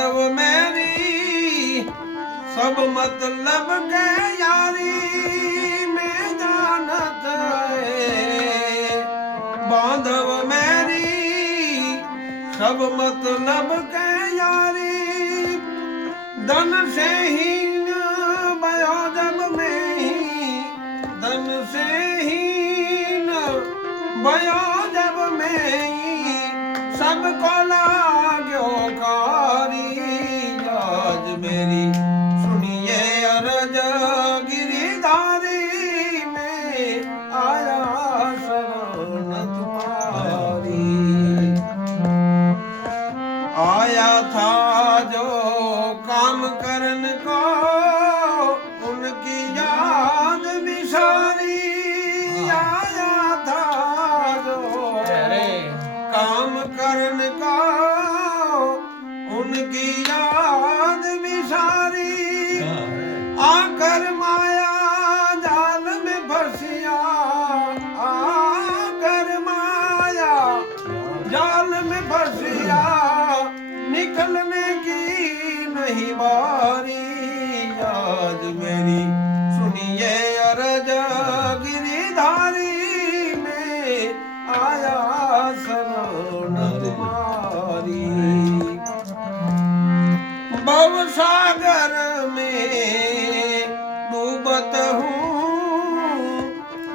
बांधव मेरी सब मतलब के यारी में जानत है। बांधव मेरी सब मतलब के यारी धन से हीन भयो जब में ही धन से हीन भयो जब में ही सबको लाग्यो कारी। आज मेरी सुनिए अरज गिरिधारी में आया शरण तुम्हारी। आया था जो काम करन को उनकी याद विसारी। आया था जो काम करन का उनकी याद विसारी। आकर माया जाल में फंसिया आकर माया जाल में फंसिया निकलने की नहीं बारी। आज मेरी सुनिए अरज गिरिधारी में आया शरण तुम्हारी। भव सागर में डूबत हूँ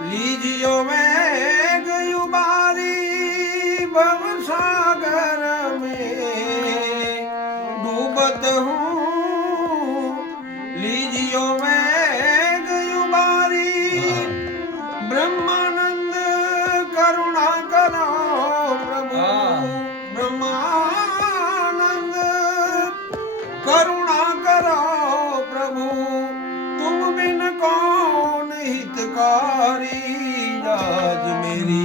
लीजियो वेग उबारी। भव सागर में डूबत हूँ लीजियो वेग उबारी। ब्रह्मानंद करुणा करो प्रभु ब्रह्मानंद करुणा करो प्रभु तुम बिन कौन हितकारी। आज मेरी